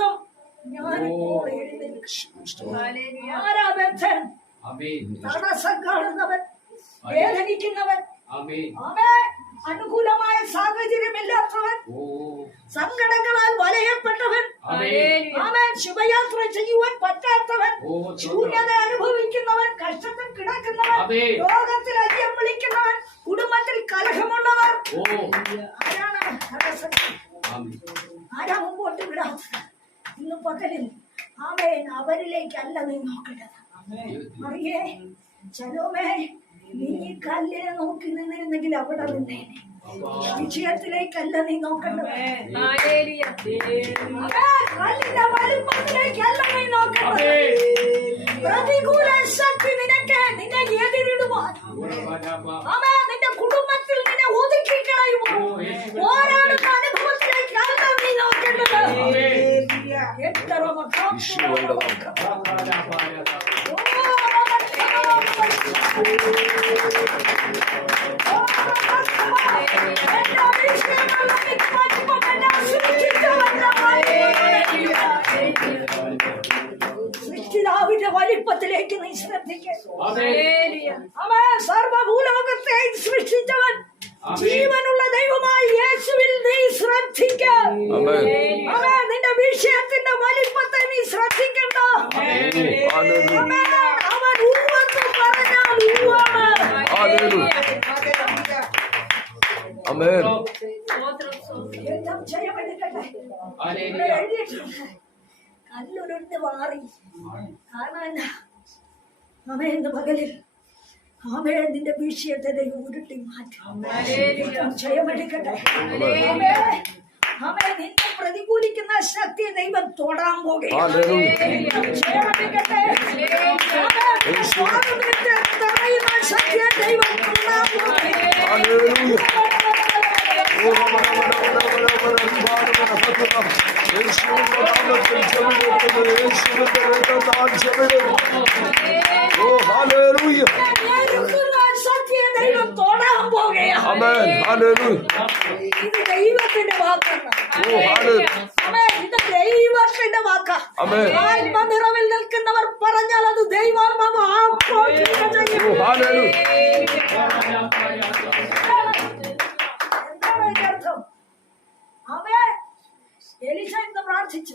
നിമിത്തം ഞാനിപ്പോൾ എഴുന്നേൽക്കും ആരാ ബദ്ധൻ ആമേൻ. തടസ്സം കാണുന്നവൻ വേദനിക്കുന്നവൻ. ആമേൻ. അവൻ അനുകൂലമായ സാഹചര്യമില്ലാത്തവൻ. ഓ സങ്കടങ്ങളാൽ വലയപ്പെട്ടവൻ. അവൻ ശുഭയാത്ര ചെയ്യുവാൻ പറ്റാത്തവൻ. ശൂന്യത അനുഭവിക്കുന്നവൻ. കഷ്ടത്തിൽ കിടക്കുന്നവൻ. ആമേൻ. രോഗത്തിൽ അന്യം വിളിക്കുന്നവൻ. കുടുംബത്തിൽ കലഹമുള്ളവർ. ഓ. ആരാണ് ആമേൻ. ആരാ മുമ്പോട്ട് വിടാത്തത്? ഇന്ന് പകലിൽ ആമേൻ അവരിലേക്കല്ല നീ നോക്കേണ്ടത്. അറിയേ ചലോമേ നീ കല്ലിനെ നോക്കി നിന്നിരുന്നെങ്കിൽ അവിടെ നിന്നേനെ. വിജയത്തിലേക്കല്ല നീ നോക്കേണ്ടത്. കല്ലിന്റെ വലുപ്പത്തിലേക്കല്ല നീ നോക്കേണ്ടത്. പ്രതികൂല ശക്തി നിനക്ക് നിന്നെ എതിരിടുവാൻ അവൻ നിന്റെ കുടുംബത്തിൽ നിന്നെ ഒതുക്കി കളയുമോ ഓരോ അനുഭവത്തിലേക്കല്ല നീ നോക്കേണ്ടത്. എത്ര മക്കൾ സൃഷ്ടിതാവിന്റെ വലിപ്പത്തിലേക്ക് നീ ശ്രദ്ധിക്കുക അവൻ സർവഭൂലോകത്തെ സൃഷ്ടിച്ചവൻ ജീവനുള്ള ദൈവമായി യേശുവിൽ നീ ശ്രദ്ധിക്ക Hallelujah. Hallelujah. Amen. കല്ലുരുണ്ട് മാറി കാണാൻ അവൻ എന്റെ മകളിൽ അവൻ നിന്റെ വിഷയത്തെ ഉരുട്ടി മാറ്റാം ജയമെടുക്കട്ടെ നമ്മളെ നിന്നെ പ്രതികൂലിക്കുന്ന ശക്തി ദൈവം തൊടാൻ പോകുകയാണ് ശക്തിയെ ദൈവം തൊടാൻ പോകുകയാണ് സത്യ ദൈവം തൊടാൻ പോകുക ദൈവത്തിന്റെ ഇത് നിറവിൽ നിൽക്കുന്നവർ പറഞ്ഞാൽ അത് ദൈവാത്മാവ് അർത്ഥം? പ്രാർത്ഥിച്ചു.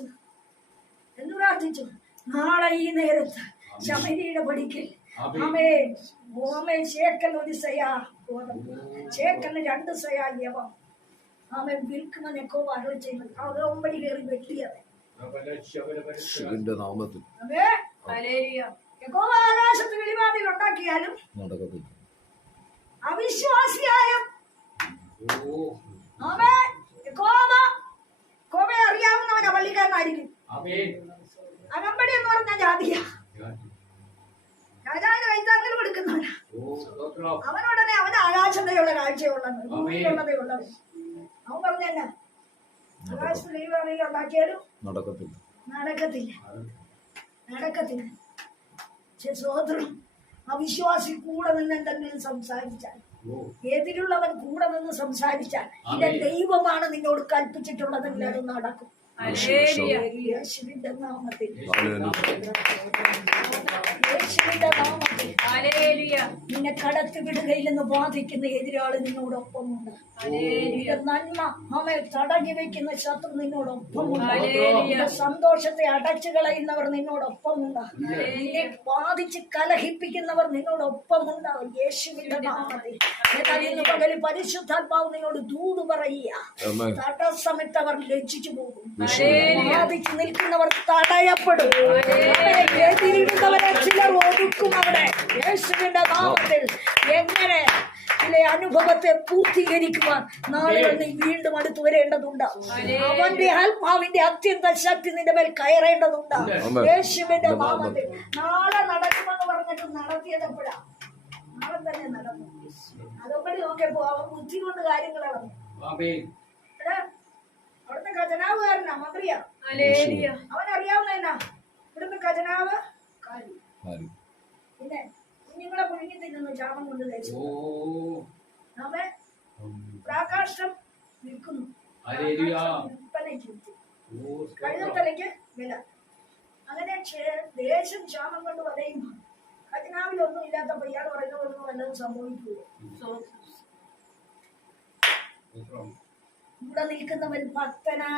എന്ന് പ്രാർത്ഥിച്ചു. നാളെ ഈ നേരത്ത് ശബരിയുടെ പഠിക്കൽ ആമേൻ. ഓമേൻ ചേക്കൽ ഒരു സയാ. ഗോതം രണ്ട് സയാ യവം ആമേൻ. വിൽക്കുമെന്ന് എക്കോ അരുൾ ചെയ്തു അവർ ഒമ്പടി കയറി വെട്ടിയത് ശിവന്റെ നാമത്തിൽ. ആകാശത്ത് വെളിവാതിൽ ഉണ്ടാക്കിയാലും അവിശ്വാസിയായ. അറിയാവുന്നവനെ പള്ളിക്കാരനായിരിക്കും. അകമ്പടി എന്ന് പറഞ്ഞ ജാതിയാ. രാജാവിന് കൈത്താങ്ങൾ കൊടുക്കുന്നവനാ അവനുടനെ അവൻ ആകാശതയുള്ള ഭൂമിയുള്ളതയുള്ളത് അവൻ പറഞ്ഞല്ല ആകാശത്ത് ദൈവം ഉണ്ടാക്കിയാലും നടക്കത്തില്ല. നടക്കത്തില്ല. നടക്കത്തില്ല. സ്വോത്രം അവിശ്വാസി കൂടെ നിന്ന് എന്തെങ്കിലും സംസാരിച്ചാൽ എതിരുള്ളവൻ കൂടെ നിന്ന് സംസാരിച്ചാൽ ഇത് ദൈവമാണ് നിന്നോട് കൽപ്പിച്ചിട്ടുള്ളതെങ്കിൽ അത് നടക്കും. dans le nom നിന്നെ കടത്തി വിടുകയില്ലെന്ന് ബാധിക്കുന്ന എതിരാളി നിന്നോടൊപ്പമുണ്ട്. നന്മ അവയെ തടഞ്ഞു വെക്കുന്ന ശത്രു നിന്നോടൊപ്പമുണ്ട്. നിന്റെ സന്തോഷത്തെ അടച്ചു കളയുന്നവർ നിന്നോടൊപ്പമുണ്ട്. നിന്നെ ബാധിച്ച് കലഹിപ്പിക്കുന്നവർ നിന്നോടൊപ്പമുണ്ട്. യേശുവിന്റെ നാമത്തിൽ. ഇന്ന് പകൽ പരിശുദ്ധാത്മാവ് നിന്നോട് ദൂത് പറയുക. തടസ്സമിട്ടവർ ലജ്ജിച്ചു പോകും. ബാധിച്ചു നിൽക്കുന്നവർ തടയപ്പെടും. എതിരിടുന്നവരെ ചിലർ ഒതുക്കും അവിടെ. യേശുവിന്റെ നാമത്തിൽ എങ്ങനെ ചില അനുഭവത്തെ പൂർത്തീകരിക്കുവാൻ നാളെ നീ വീണ്ടും അടുത്ത് വരേണ്ടതുണ്ട്. അവന്റെ ആത്മാവിന്റെ അത്യന്ത ശക്തി നിന്റെ മേൽ കയറേണ്ടതുണ്ട്. യേശുവിന്റെ നാമത്തിൽ. നാളെ നടക്കുമെന്ന് പറഞ്ഞിട്ട് നടത്തിയത് എപ്പോഴാ നാളെ തന്നെ നടന്നു. അതൊക്കെ നോക്കിയപ്പോ അവൻ ബുദ്ധി കൊണ്ട് കാര്യങ്ങൾ എടാ, അവിടുത്തെ ഖജനാവുകാരനാ മന്ത്രിയാ. അവൻ അറിയാവുന്ന ഇവിടുത്തെ ഖജനാവ് കാര്യം. പിന്നെ കുഞ്ഞുങ്ങളെ പുഴുങ്ങി തിന്നുന്നു ജാമം കൊണ്ട് കഴിച്ചു അവൻ പ്രാകാശം വിൽക്കുന്നു. വിൽപ്പനയ്ക്ക്. കഴുതത്തലയ്ക്ക് വില. അങ്ങനെ ദേശം ക്ഷാമം കൊണ്ട് വലയുന്നു. ഖജനാവിലൊന്നും ഇല്ലാത്തപ്പോ ഇയാൾ പറയുന്ന പോലെ വല്ലതും സംഭവിക്കുമോ? ഇവിടെ നിൽക്കുന്നവൻ ഭക്തനാ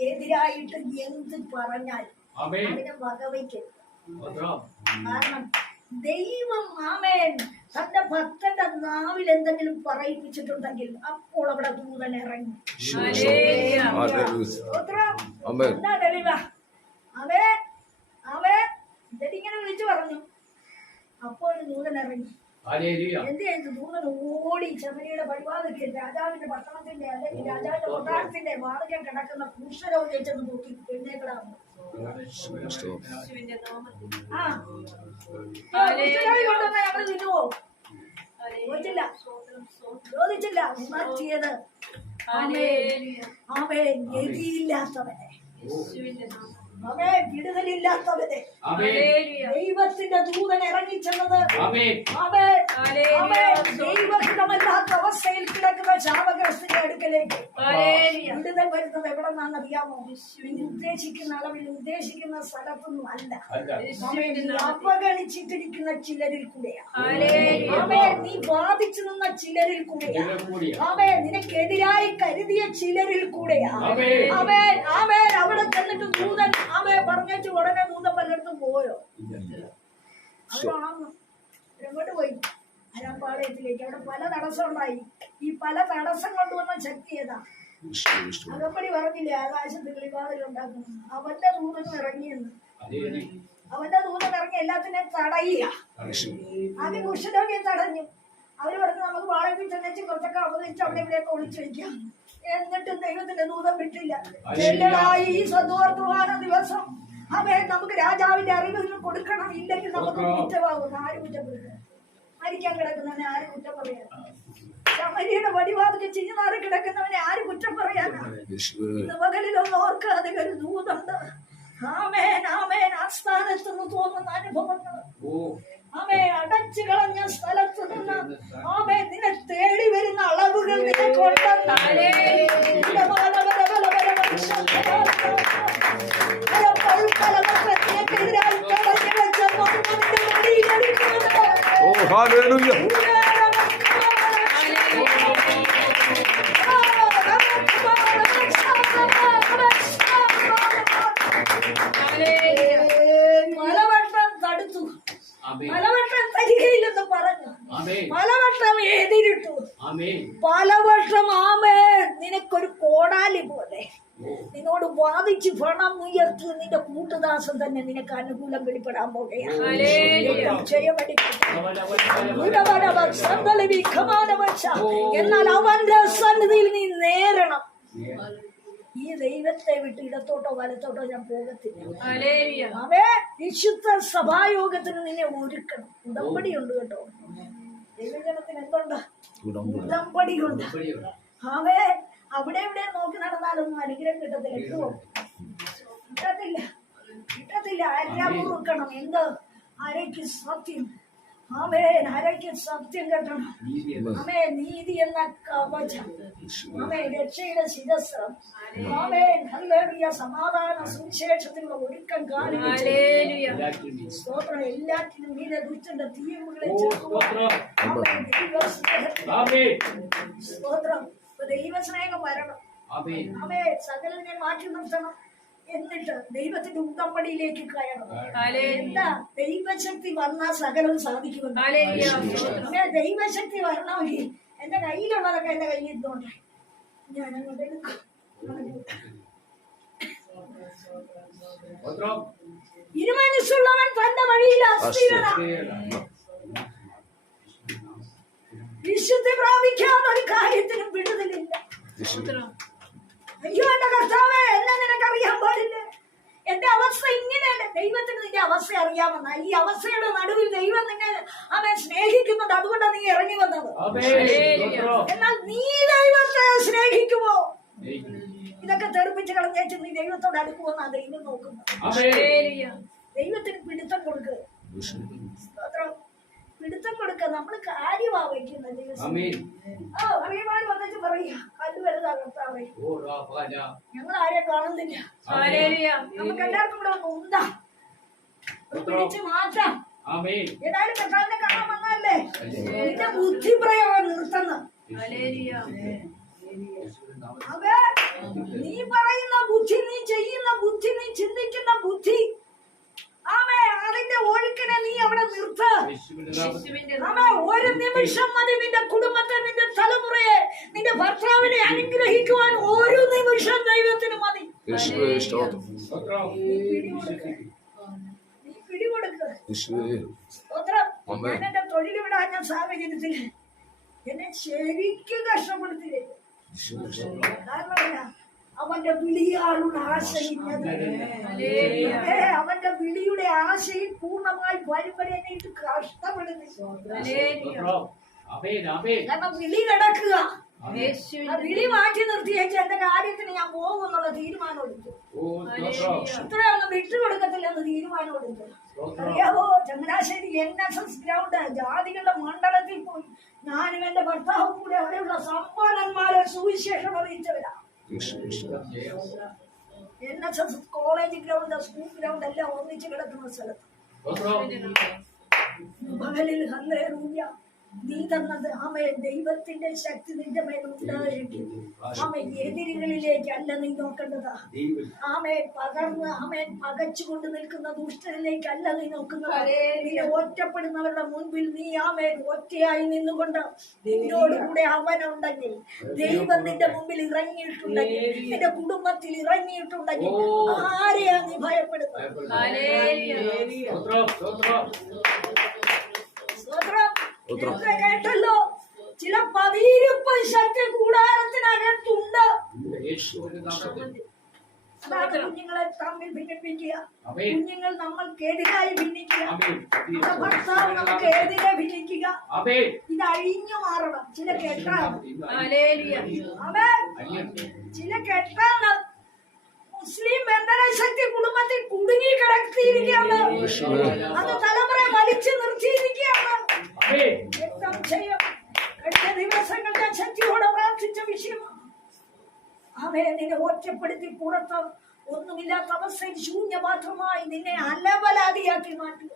എതിരായിട്ട് എന്ത് പറഞ്ഞാൽ അതിനെ വകവയ്ക്കരുത്. കാരണം ദൈവം ആമേൻ തന്റെ ഭക്തന്റെ നാവിൽ എന്തെങ്കിലും പറയിപ്പിച്ചിട്ടുണ്ടെങ്കിൽ അപ്പോൾ അവിടെ ദൂതൻ ഇറങ്ങി. അവേ അവേ എന്നിട്ടിങ്ങനെ വിളിച്ചു പറഞ്ഞു. അപ്പോൾ ദൂതൻ ഇറങ്ങി. ഹല്ലേലൂയ എന്ത് ചെയ്തു ദൂതൻ ഓടി ശബരിയുടെ പരിപാടിക്ക് രാജാവിന്റെ പട്ടണത്തിന്റെ അല്ലെങ്കിൽ രാജാവിന്റെ കൊട്ടാരത്തിന്റെ വാതിക്കൽ കിടക്കുന്ന പുരുഷരവും ചെന്ന് നോക്കി എഴുന്നേക്കളാണ് ആ. തിന്നുവോ? ചോദിച്ചില്ല. ഉണർത്തിയത് അവൻ ഗതിയില്ലാത്തവനെ. ദൈവത്തിന്റെ ദൂതൻ ഇറങ്ങിച്ചെന്നത്. ദൈവഹിതമല്ലാത്ത അവസ്ഥയിൽ കിടക്കുന്ന ശാപഗ്രസ്തിന്റെ അടുക്കലേക്ക്. വിടുതൽ വരുന്നത് എവിടെ നിന്നാണെന്ന് അറിയാമോ ഉദ്ദേശിക്കുന്ന അളവിൽ ഉദ്ദേശിക്കുന്ന സ്ഥലത്തൊന്നും അല്ല. അവഗണിച്ചിട്ടിരിക്കുന്ന ചിലരിൽ കൂടെയാണ് അവയെ നീ ബാധിച്ചു നിന്ന ചിലരിൽ കൂടെയാണ് അവയെ നിനക്കെതിരായി കരുതിയ ചിലരിൽ കൂടെയാണ് അവയെ അവിടെ ചെന്നിട്ട് ദൂതൻ അവയെ പറഞ്ഞു ഉടനെ ദൂതൻ പലയിടത്തും പോയോ? അവരാണെന്ന് എങ്ങോട്ട് പോയി. അരമ്പാളയത്തിലേക്ക് അവിടെ പല തടസ്സം ഉണ്ടായി ഈ പല തടസ്സം കൊണ്ടുവന്ന ശക്തി ഏതാ? അകപ്പടി പറഞ്ഞില്ലേ ആകാശത്ത് കിളിവാതിൽ ഉണ്ടാക്കുന്നു. അവന്റെ ദൂതനും ഇറങ്ങിയെന്ന് അവന്റെ ദൂതൻ ഇറങ്ങി എല്ലാത്തിനെയും തടയുക. ആദ്യം കുഷ്ഠരോഗിയെ തടഞ്ഞു. അവർ പറഞ്ഞു നമുക്ക് വാഴപ്പി ചെന്നേച്ച് കുറച്ചൊക്കെ അവതരിച്ച് അവിടെ ഇവിടെയൊക്കെ ഒളിച്ചു വയ്ക്കാം എന്നിട്ടും ദൈവത്തിന്റെ ദൂതം വിട്ടില്ല. ചെല്ലടായി ഈ സദ്വർത്തമാന ദിവസം. അവയെ നമുക്ക് രാജാവിന്റെ അറിവ് കൊടുക്കണം. ഇല്ലെങ്കിൽ നമുക്ക് കുറ്റമാകും. ആരും കുറ്റപ്പെടുക മരിക്കാൻ കിടക്കുന്നവനെ ആര് കുറ്റം പറയാൻ ശമരിയുടെ വടിവാതിക്ക് ചിഞ്ഞുനാറി കിടക്കുന്നവനെ ആര് കുറ്റം പറയാനാ? പകലിലൊന്ന് ഓർക്കാതെ ഒരു ദൂതുണ്ട്. ആമേൻ ആമേൻ ആ സ്ഥാനത്ത് നിന്ന് തോന്നുന്ന അനുഭവങ്ങൾ. ഓ. ആമേ അടച്ചു കളഞ്ഞ സ്ഥലത്ത് നിന്ന് ആമേ നിന്നെ തേടി വരുന്ന അളവുകൾ നിന്നെ നിനക്കൊണ്ടെന്ന് Hallelujah. നിന്നോട് വാദിച്ച് പണം ഉയർത്തി നിന്റെ കൂട്ടുദാസൻ തന്നെ നിനക്ക് അനുകൂലം വെളിപ്പെടാൻ പോകുകയാണ്. എന്നാൽ അവന്റെ സന്നിധിയിൽ നീ നേരണം. ഈ ദൈവത്തെ വിട്ട് ഇടത്തോട്ടോ വലത്തോട്ടോ ഞാൻ പോകത്തില്ല. അവേ വിശുദ്ധ സഭായോഗത്തിന് നിന്നെ ഒരുക്കണം. ഉടമ്പടിയുണ്ട് കേട്ടോ. ദൈവജനത്തിന് എന്തുണ്ട്? ഉടമ്പടിയുണ്ട്. അവേ അവിടെ ഇവിടെ നോക്കി നടന്നാലൊന്നും അനുഗ്രഹം കിട്ടത്തില്ല. കിട്ടുമോ കിട്ടത്തില്ല. കിട്ടത്തില്ല. എല്ലാം കൊടുക്കണം എന്ത്? അരയ്ക്ക് സത്യം? അമേൻ അരയ്ക്ക് സത്യം കെട്ടണം? അമേ നീതി എന്ന കവചം അമേ രക്ഷയുടെ ശിരസ്. ആമേൻ. ഹല്ലേലൂയ. സമാധാന സുവിശേഷത്തിനുള്ള ഒരുക്കം കാണിക്കും സ്തോത്രം. എല്ലാറ്റിനും മീതെ ദുഷ്ടന്റെ തീരുമുകളെ ചേർക്കും സ്തോത്രം. ദൈവസ്നേഹം വരണം. ആമേൻ. അവയെ സകലതിനെ മാറ്റി നിർത്തണം. എന്നിട്ട് ദൈവത്തിന്റെ ഉത്തമ്പടിയിലേക്ക് കയറണം. എന്താ? ദൈവശക്തി വന്നാൽ സകലം സാധിക്കുമെന്ന്. ദൈവശക്തി വരണമെങ്കിൽ എന്റെ കയ്യിലുള്ളതൊക്കെ എന്റെ കയ്യിൽ ഇരുന്നോട്ടെ. ഞാൻ അങ്ങോട്ട് ഇരുമനസ്സുള്ളവൻ തന്റെ വഴിയിൽ അസ്ഥിരത വിശുദ്ധി പ്രാപിക്കാൻ ഒരു കാര്യത്തിനും വിടുതലില്ല. അയ്യോ എന്റെ കർത്താവേ എന്നെ നിനക്കറിയാൻ പാടില്ല? എന്റെ അവസ്ഥ ഇങ്ങനെയല്ല? ദൈവത്തിന് നിന്റെ അവസ്ഥ അറിയാമെന്ന. ഈ അവസ്ഥയുടെ നടുവിൽ ദൈവം നിന്നെ അവൻ സ്നേഹിക്കുന്നുണ്ട് അതുകൊണ്ടാണ് നീ ഇറങ്ങി വന്നത്. എന്നാൽ നീ ദൈവത്തെ സ്നേഹിക്കുമോ? ഇതൊക്കെ തെറിപ്പിച്ച് കളഞ്ഞേച്ച് നീ ദൈവത്തോട് അടുക്കുമെന്നാ ദൈവം നോക്കുന്നത്. ദൈവത്തിന് പിടുത്തം കൊടുക്കുക കൊടുക്കുക നമ്മൾ കാര്യമാ വയ്ക്കുന്നത് ആ അറിയമാൻ വന്നിട്ട് പറയാ കല്ല് വലുതാ കർത്താവേ ഞങ്ങൾ ആരെ കാണുന്നില്ല. നമുക്ക് എല്ലാവർക്കും ഇവിടെ ഒന്ന് ഉന്താ പിടിച്ചു മാറ്റാം. ഏതായാലും കർത്താവിനെ കാണാൻ വന്നല്ലേ നിന്റെ ബുദ്ധി പ്രയോഗം നിർത്തുന്ന അതെ. നീ പറയുന്ന ബുദ്ധി നീ ചെയ്യുന്ന ബുദ്ധി നീ ചിന്തിക്കുന്ന ബുദ്ധി. ആമേ അതിന്റെ ഒഴുക്കിനെ നീ അവിടെ നിർത്ത. ഒരു നിമിഷം മതി നിന്റെ കുടുംബത്തെ നിന്റെ തലമുറയെ നിന്റെ ഭർത്താവിനെ അനുഗ്രഹിക്കുവാൻ ഒരു നിമിഷം ദൈവത്തിന് മതി. എന്റെ തൊഴിൽ വിടാഞ്ഞ സാഹചര്യത്തിൽ എന്നെ ശരിക്കും കഷ്ടപ്പെടുത്തില്ലേ എന്നാ? അവന്റെ വിളിയാലുള്ള ആശയിഞ്ഞത് ഏ, അവന്റെ വിളിയുടെ ആശയിൽ പൂർണമായി വരുമ്പോൾ എന്നെ ഇത് കഷ്ടപ്പെടുന്നു കാരണം വിളി കിടക്കുക വിളി മാറ്റി നിർത്തിയേച്ച് എന്റെ കാര്യത്തിന് ഞാൻ പോകുന്നുള്ള തീരുമാനം എടുത്തു. ഓ സ്തോത്രം. ഇത്രയൊന്നും വിട്ടുകൊടുക്കത്തില്ലെന്ന് തീരുമാനം എടുത്തു. അറിയാവോ Changanassery N S S ground ജാതികളുടെ മണ്ഡലത്തിൽ പോയി. ഞാനും എന്റെ ഭർത്താവും കൂടെ അവിടെയുള്ള സമ്പന്നന്മാരെ സുവിശേഷം അറിയിച്ചവരാ. N S S college ground school ground എല്ലാം ഒന്നിച്ച് കിടക്കുന്ന സ്ഥലത്ത്. പകലിൽ ഹല്ലേലൂയ നീ തന്നത് ആമേ ദൈവത്തിന്റെ ശക്തി നിന്റെ മേലുണ്ടായിരിക്കും ആമേ എതിരികളിലേക്ക് അല്ല നീ നോക്കേണ്ടത്. ദൈവം ആമേ പകർന്ന് ആമേ പകച്ചുകൊണ്ട് നിൽക്കുന്ന ദുഷ്ടനിലേക്ക് അല്ല നീ നോക്കുന്നത്. നീ ഒറ്റപ്പെടുന്നവരുടെ മുൻപിൽ നീ ആമേ ഒറ്റയായി നിന്നുകൊണ്ട് നിന്നോട് കൂടെ അവനുണ്ടെങ്കിൽ ദൈവം നിന്റെ മുമ്പിൽ ഇറങ്ങിയിട്ടുണ്ടെങ്കിൽ നിന്റെ കുടുംബത്തിൽ ഇറങ്ങിയിട്ടുണ്ടെങ്കിൽ ആരെയാ നീ ഭയപ്പെടുന്നത്? സ്തോത്രം. കേട്ടല്ലോ. ചില പതിയിരുപ്പ് ശക്തി കൂടാരത്തിനകത്തുണ്ട്. കുഞ്ഞുങ്ങളെ തമ്മിൽ ഭിന്നിപ്പിക്കുക. കുഞ്ഞുങ്ങൾ നമ്മൾക്കെതിരായി ഭിന്നിക്കുക. ഭർത്താവ് നമുക്ക് എതിരെ ഭിന്നിക്കുക. ആമേൻ ഇത് അഴിഞ്ഞു മാറണം. ചില കെട്ടാണ് ചില കെട്ടാണ് മുസ്ലിം ബന്ധനശക്തി കുടുംബത്തിൽ കുടുങ്ങി കിടത്തിയിരിക്കുകയാണ്. അത് തലമുറ വലിച്ചു നിർത്തിയിരിക്കുകയാണ്. കഴിഞ്ഞ ദിവസങ്ങൾ ഞാൻ ശക്തിയോടെ പ്രാർത്ഥിച്ച വിഷയമാണ് അവയെ നിന്നെ ഒറ്റപ്പെടുത്തി പുറത്ത് ഒന്നുമില്ലാത്ത അവസ്ഥയിൽ ശൂന്യപാത്രമായി നിന്നെ അലബലാതിയാക്കി മാറ്റുക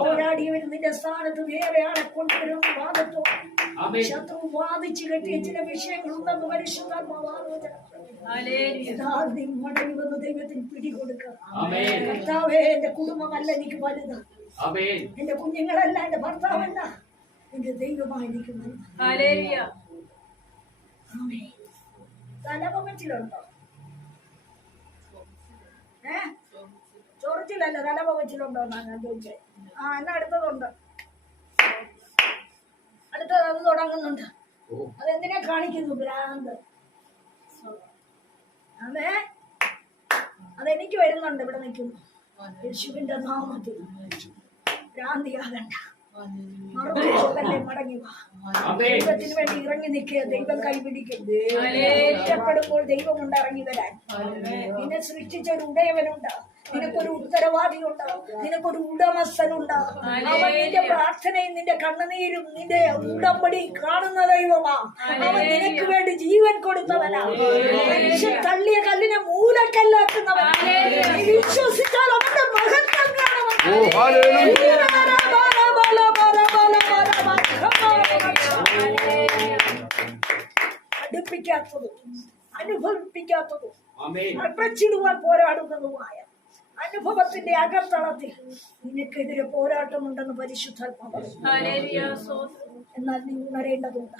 പോരാടിയവർ നിന്റെ സ്ഥാനത്ത് വേറെ ആളെ കൊണ്ടുവരുന്ന വാദത്തോ ശത്രു വാദിച്ചു കെട്ടിയ ചില വിഷയങ്ങൾ ഉണ്ടെന്ന് മടങ്ങി വന്ന് ദൈവത്തിന് പിടികൊടുക്കുക കർത്താവേ എന്റെ കുടുംബമല്ല എനിക്ക് വലുത് ആമേൻ എന്റെ കുഞ്ഞുങ്ങളല്ല എന്റെ ഭർത്താവല്ല. എന്റെ ദൈവമായി. തലപകച്ചിലുണ്ടോ? ഏ? ചൊറിച്ചിലല്ല തലപകച്ചിലുണ്ടോ എന്നാണ് ഞാൻ ചോദിച്ചേ. ആ എന്നാ അടുത്തതുണ്ട്. അടുത്തത് അത് തുടങ്ങുന്നുണ്ട്. അതെന്തിനെ കാണിക്കുന്നു? ഭ്രാന്ത്. അതെ അതെനിക്ക് വരുന്നുണ്ട് ഇവിടെ നിൽക്കുന്നു. യേശുവിന്റെ നാമത്തിൽ. ഭ്രാന്തിയാകണ്ട. മടങ്ങി ദൈവത്തിന് വേണ്ടി ഇറങ്ങി നിൽക്കുക. ദൈവം കൈപിടിക്കും ഇഷ്ടപ്പെടുമ്പോൾ ദൈവം കൊണ്ട് ഇറങ്ങി വരാൻ. നിന്നെ സൃഷ്ടിച്ച ഒരു ഉടയവനുണ്ട്. നിനക്കൊരു ഉത്തരവാദിയുണ്ട്. നിനക്കൊരു ഉടമസ്ഥനുണ്ട്. അവൻ നിന്റെ പ്രാർത്ഥനയും നിന്റെ കണ്ണുനീരും നിന്റെ ഉടമ്പടി കാണുന്ന ദൈവമാ. അവൻ നിനക്ക് വേണ്ടി ജീവൻ കൊടുത്തവനാ. മനുഷ്യൻ തള്ളിയ കല്ലിനെ മൂലക്കല്ലാക്കുന്നവൻ വിശ്വസിച്ചാൽ അവന്റെ മഹത്വം ഓ ഹല്ലേലൂയ അടുപ്പിക്കാത്തതും അനുഭവിപ്പിക്കാത്തതും ആമേൻ. അടച്ചിടുവാൻ പോരാടുന്നതുമായ അനുഭവത്തിന്റെ അകത്തളത്തിൽ നിനക്കെതിരെ പോരാട്ടമുണ്ടെന്ന് പരിശുദ്ധാത്മാവ് എന്നാൽ നീ ഉണരേണ്ടതുണ്ട്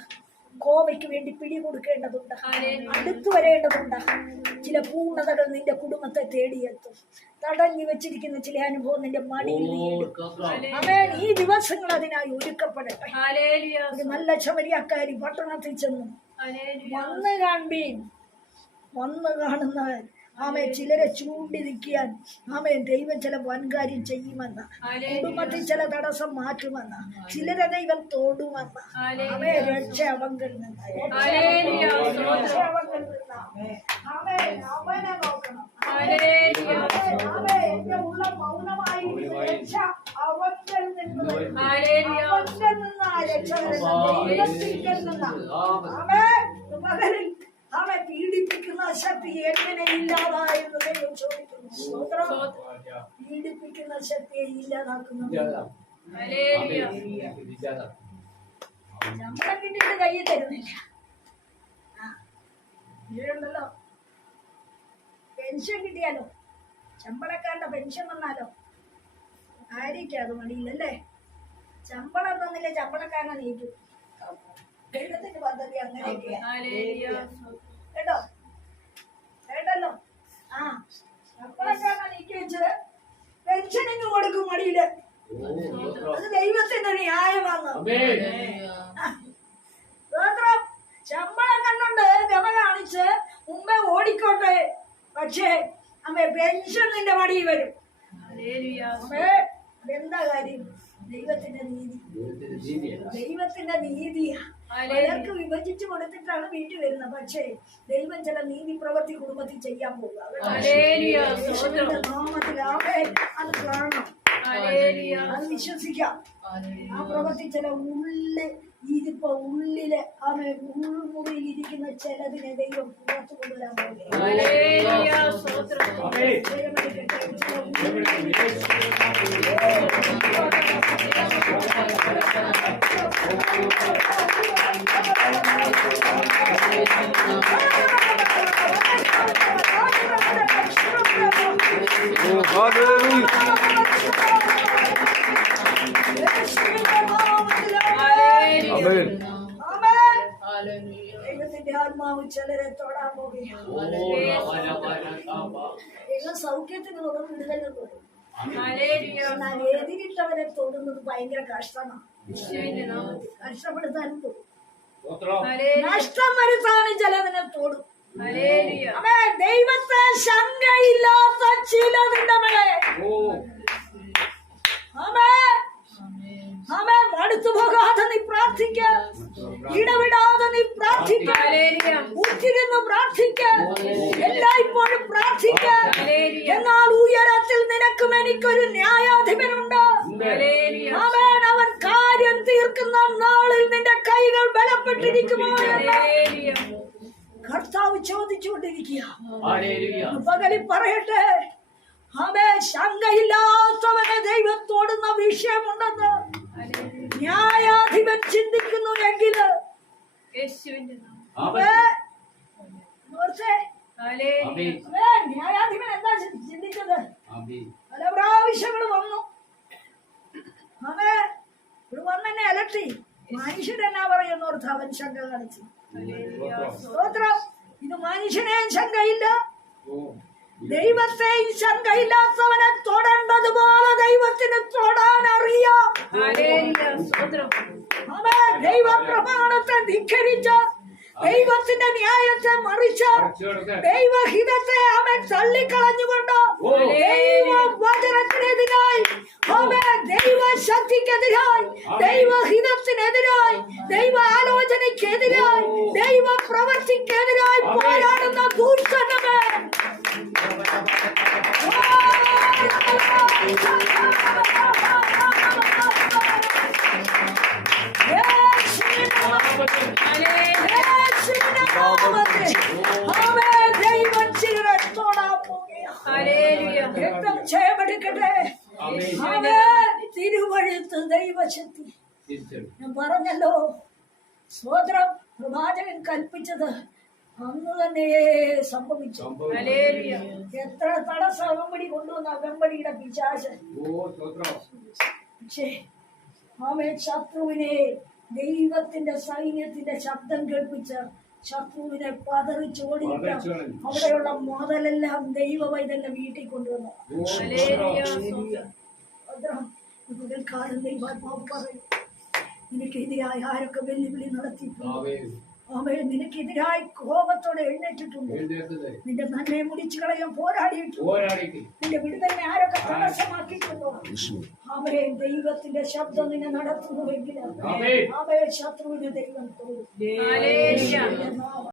കോവയ്ക്ക് വേണ്ടി പിടി കൊടുക്കേണ്ടതുണ്ട്. അടുത്തു വരേണ്ടതുണ്ട്. ചില പൂർണതകൾ നിന്റെ കുടുംബത്തെ തേടിയെത്തും. തടഞ്ഞു വെച്ചിരിക്കുന്ന ചില അനുഭവം നിന്റെ മടിയിൽ അവൻ ഈ ദിവസങ്ങൾ അതിനായി ഒരുക്കപ്പെടട്ടെ. ഒരു നല്ല ശബരിയാക്കാരി പട്ടണത്തിൽ ചെന്നു. വന്ന് കാൺപീൻ വന്ന് കാണുന്നവൻ ആമെ ചിലരെ ചൂണ്ടി നിൽക്കാൻ ആമേ ദൈവം ചില വൻകാര്യം ചെയ്യുമെന്ന് കുടുംബത്തിൽ ചില തടസ്സം മാറ്റുമെന്ന് ചിലരെ ദൈവം തോടുമെന്ന് ആമെ രക്ഷ അവങ്കിൽ നിന്ന് രക്ഷ അവങ്കിൽ നിന്ന് ആമേ അവനെ നോക്കണം. ആമേ, ആമേ, എന്റെ ഉള്ള മൗനമായി രക്ഷ അവങ്കിൽ നിന്ന് നിന്നാ രക്ഷ നിന്നാ പകലിൽ അവൻ പീഡിപ്പിക്കുന്ന ശക്തി എങ്ങനെ ഇല്ലാതായെന്ന് ദൈവം ചോദിക്കുന്നു സ്തോത്രം പീഡിപ്പിക്കുന്ന ശമ്പളം കിട്ടിയിട്ട് കയ്യിൽ തരുന്നില്ല. ആ ഇതുണ്ടല്ലോ പെൻഷൻ കിട്ടിയാലോ? ശമ്പളക്കാരുടെ പെൻഷൻ വന്നാലോ? ആയിരിക്കും അത് മടിയില്ലല്ലേ ശമ്പളം തന്നില്ല ശമ്പളക്കാരനെ നീക്കും. ദൈവത്തിന്റെ പദ്ധതി അങ്ങനെയൊക്കെയാ. ഹല്ലേലൂയ. കേട്ടോ? കേട്ടല്ലോ? ആ ശമ്പളക്കാരനെ നീക്കി വെച്ച് പെൻഷനിങ് കൊടുക്കും മടിയിൽ. അത് ദൈവത്തിന്റെ ന്യായമാണ്. സ്തോത്രം. ശമ്പളം കണ്ടുണ്ട് ഗമ കാണിച്ച് മുമ്പേ ഓടിക്കോട്ടെ. പക്ഷേ അമ്മ പെൻഷൻ നിന്റെ മടിയിൽ വരും അതെന്താ കാര്യം? ദൈവത്തിന്റെ നീതി. ദൈവത്തിന്റെ നീതിയാ. പലർക്ക് വിഭജിച്ചു കൊടുത്തിട്ടാണ് വീട്ടിൽ വരുന്നത്. പക്ഷേ ദൈവം ചില നീതി പ്രവൃത്തി കുടുംബത്തിൽ ചെയ്യാൻ പോകുക. അത് കാണണം. അത് വിശ്വസിക്കാം. ആ പ്രവൃത്തി ചില ഉള്ളിൽ ഇതിപ്പോ ഉള്ളിൽ ആമേ ഉൾമുറിയിൽ ഇരിക്കുന്ന ചിലതിനെ ദൈവം പുറത്തു കൊണ്ടുവരാൻ പോകുക ഹല്ലേലൂയ. സ്തോത്രം. Oh, hallelujah. ദൈവത്തിന്റെ ആത്മാവ് ചിലരെ തൊടാൻ പോകുകയാണ്. ദൈവം സൗഖ്യത്തിന് തൊടും വിടുതലിന് തൊടും ഹല്ലേലൂയ. എന്നാൽ എതിരിട്ടവരെ തൊടുന്നത് ഭയങ്കര കഷ്ടമാണ്. നഷ്ടം വരുത്താനും ചിലതിനെ തൊടും. ദൈവത്തെ ശങ്കയില്ലാത്ത ചിലതിന്റെ മേലെ അവേ മടുത്തു പോകാതെ നീ പ്രാർത്ഥിക്ക ഇടവിടാതെ നീ പ്രാർത്ഥിക്ക. ഉറ്റിരുന്ന് പ്രാർത്ഥിക്ക എല്ലായ്പ്പോഴും പ്രാർത്ഥിക്ക. എന്നാൽ ഉയരത്തിൽ നിനക്കും എനിക്കൊരു ന്യായാധിപനുണ്ട് ഹല്ലേലൂയ. അവൻ അവൻ കാര്യം തീർക്കുന്ന നാളിൽ നിന്റെ കൈകൾ ബലപ്പെട്ടിരിക്കുമോ. കർത്താവ് ചോദിച്ചുകൊണ്ടിരിക്കുക. പകലിൽ പറയട്ടെ അവേ ശങ്കയില്ലാത്തവനെ ദൈവത്തോടുന്ന തൊടുന്ന വിഷയമുണ്ടെന്ന്. ന്യായാധിപൻ ഓർത്തേ, ഹല്ലേലൂയ. അവേ, ന്യായാധിപൻ എന്താ ചിന്തിച്ചത്? പല പ്രാവശ്യങ്ങൾ വന്നു. അവേ ഇവിടെ വന്നെന്നെ അലട്ടി. മനുഷ്യരെന്നാ പറയുന്നോർത്ത് അവൻ ശങ്ക കളിച്ചു ഹല്ലേലൂയ. സ്തോത്രം. ഇത് മനുഷ്യനെ ശങ്കയില്ല. ദൈവത്തെയും ശങ്കയില്ലാത്തവനെ തൊടേണ്ടതുപോലെ ദൈവത്തിന് തൊടാൻ അറിയാം ദൈവ പ്രമാണത്തെ ധിഖരിച്ച ദൈവത്തിന്റെ ന്യായത്തെ മറിച്ച ദൈവഹിതത്തെ അവൻ തള്ളിക്കളഞ്ഞുകൊണ്ട് ദൈവ വചനത്തിനെതിരായി അവൻ ദൈവ ശക്തിക്കെതിരായി ദൈവഹിതത്തിനെതിരായി ദൈവ ആലോചനയ്ക്കെതിരായി ദൈവ പ്രവൃത്തിക്കെതിരായി പോരാടുന്ന ദൂഷണമേ പറഞ്ഞല്ലോ. സ്വോത്രം പ്രവാചകൻ കൽപ്പിച്ചത് അന്ന് തന്നെ സംഭവിച്ചു. എത്ര തടസ്സം അകമ്പടി കൊണ്ടുവന്ന അകമ്പടിയുടെ പിശാശൻ പക്ഷേ ആമേ ശത്രുവിനെ ദൈവത്തിന്റെ സൈന്യത്തിന്റെ ശബ്ദം കേൾപ്പിച്ച് ശത്രുവിനെ പതറിച്ചോടിയിട്ട് അവിടെയുള്ള മുതലെല്ലാം ദൈവവൈതന്റെ വീട്ടിൽ കൊണ്ടുവന്നു മുതൽക്കാലം ദൈവാത്മാവ് പറയും നിനക്കെതിരായി ആരൊക്കെ വെല്ലുവിളി നടത്തിയിട്ടുണ്ട്? അവയെ നിനക്കെതിരായി കോപത്തോടെ എഴുന്നേറ്റിട്ടുണ്ട്. നിന്റെ നന്മയെ മുടിച്ചു കളയാൻ പോരാടിയിട്ടുണ്ട്. നിന്റെ വിടുതലിനെ ആരൊക്കെ തടസ്സമാക്കിയിട്ടുണ്ടോ? അവയെ ദൈവത്തിന്റെ ശബ്ദം നിന്നെ നടത്തുന്നുവെങ്കിൽ അവയെ ശത്രുവിന് ദൈവം തോന്നും.